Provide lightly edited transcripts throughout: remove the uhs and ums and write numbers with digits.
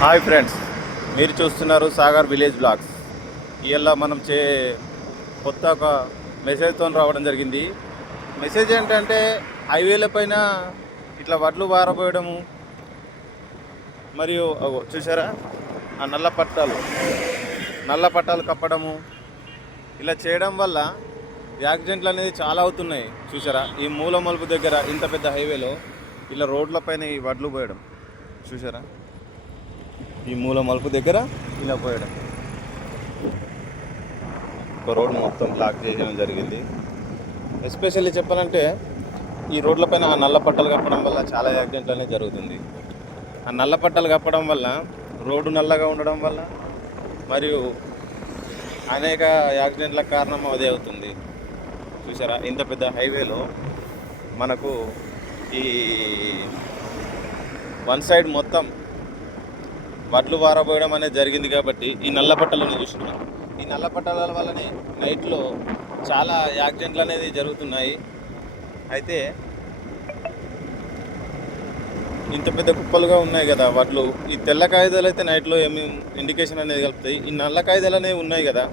Hi friends, మీరు చూస్తున్నారు Sagar village vlogs. ఇవాళ మనం కొత్త ఒక మెసేజ్తో రావడం జరిగింది. మెసేజ్ ఏంటంటే హైవేల పైన ఇట్లా వడ్లు పారబోయడము, మరియు చూసారా ఆ నల్ల పట్టాలు కప్పడము, ఇలా చేయడం వల్ల యాక్సిడెంట్లు అనేది చాలా అవుతున్నాయి. చూసారా ఈ మూల మలుపు దగ్గర ఇంత పెద్ద హైవేలో ఇలా రోడ్లపైన ఈ వడ్లు పోయడం చూసారా, ఈ మూల మలుపు దగ్గర ఇలా పోయడం, ఒక రోడ్ మొత్తం బ్లాక్ చేయడం జరిగింది. ఎస్పెషల్లీ చెప్పాలంటే ఈ రోడ్లపైన ఆ నల్ల పట్టలు కప్పడం వల్ల చాలా యాక్సిడెంట్లు అనేది జరుగుతుంది. ఆ నల్ల పట్టలు కప్పడం వల్ల, రోడ్డు నల్లగా ఉండడం వల్ల మరియు అనేక యాక్సిడెంట్లకు కారణం అదే అవుతుంది. చూసారా ఇంత పెద్ద హైవేలో మనకు ఈ వన్ సైడ్ మొత్తం వడ్లు పారబోయడం అనేది జరిగింది. కాబట్టి ఈ నల్ల పట్టలను చూస్తున్నాం. ఈ నల్ల పట్టాల వల్లనే నైట్లో చాలా యాక్సిడెంట్లు అనేది జరుగుతున్నాయి. అయితే ఇంత పెద్ద కుప్పలుగా ఉన్నాయి కదా వడ్లు. ఈ తెల్ల కాగితాలు అయితే నైట్లో ఏమి ఇండికేషన్ అనేది కలుపుతాయి. ఈ నల్ల కాగితాలు అనేవి ఉన్నాయి కదా,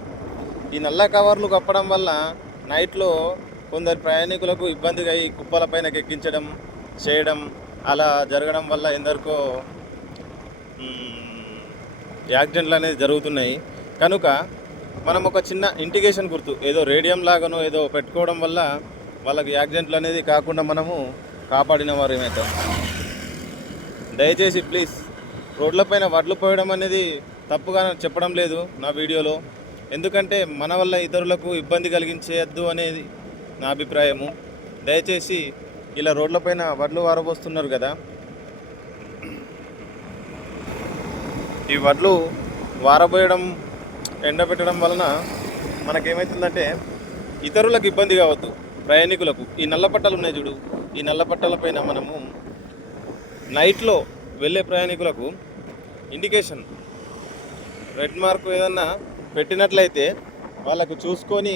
ఈ నల్ల కవర్లు కప్పడం వల్ల నైట్లో కొందరు ప్రయాణికులకు ఇబ్బందిగా ఈ కుప్పల పైన ఎక్కించడం చేయడం అలా జరగడం వల్ల ఎందరికో యాక్సిడెంట్లు అనేది జరుగుతున్నాయి. కనుక మనం ఒక చిన్న ఇండికేషన్ గుర్తు ఏదో రేడియం లాగానో ఏదో పెట్టుకోవడం వల్ల వాళ్ళకి యాక్సిడెంట్లు అనేది కాకుండా మనము కాపాడిన వారు ఏమవుతాం. దయచేసి ప్లీజ్ రోడ్లపైన వడ్లు పోయడం అనేది తప్పుగా చెప్పడం లేదు నా వీడియోలో. ఎందుకంటే మన వల్ల ఇతరులకు ఇబ్బంది కలిగించేయద్దు అనేది నా అభిప్రాయము. దయచేసి ఇలా రోడ్లపైన వడ్లు వారబోస్తున్నారు కదా, ఈ వడ్లు వారబోయడం ఎండబెట్టడం వలన మనకేమవుతుందంటే ఇతరులకు ఇబ్బంది కావద్దు, ప్రయాణికులకు. ఈ నల్ల పట్టాలు ఉన్నాయి చూడు, ఈ నల్ల పట్టాల పైన మనము నైట్లో వెళ్ళే ప్రయాణికులకు ఇండికేషన్ రెడ్ మార్క్ ఏదన్నా పెట్టినట్లయితే వాళ్ళకు చూసుకొని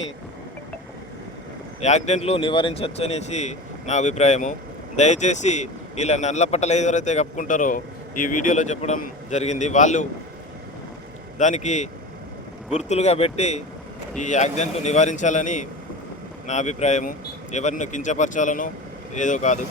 యాక్సిడెంట్లు నివారించవచ్చు అనేసి నా అభిప్రాయము. దయచేసి ఇలా నల్ల పట్టలు ఎవరైతే కప్పుకుంటారో ఈ వీడియోలో చెప్పడం జరిగింది, వాళ్ళు దానికి గుర్తులుగా పెట్టి ఈ యాక్సిడెంట్లు నివారించాలని నా అభిప్రాయము. ఎవరిని కించపరచాలనో ఏదో కాదు.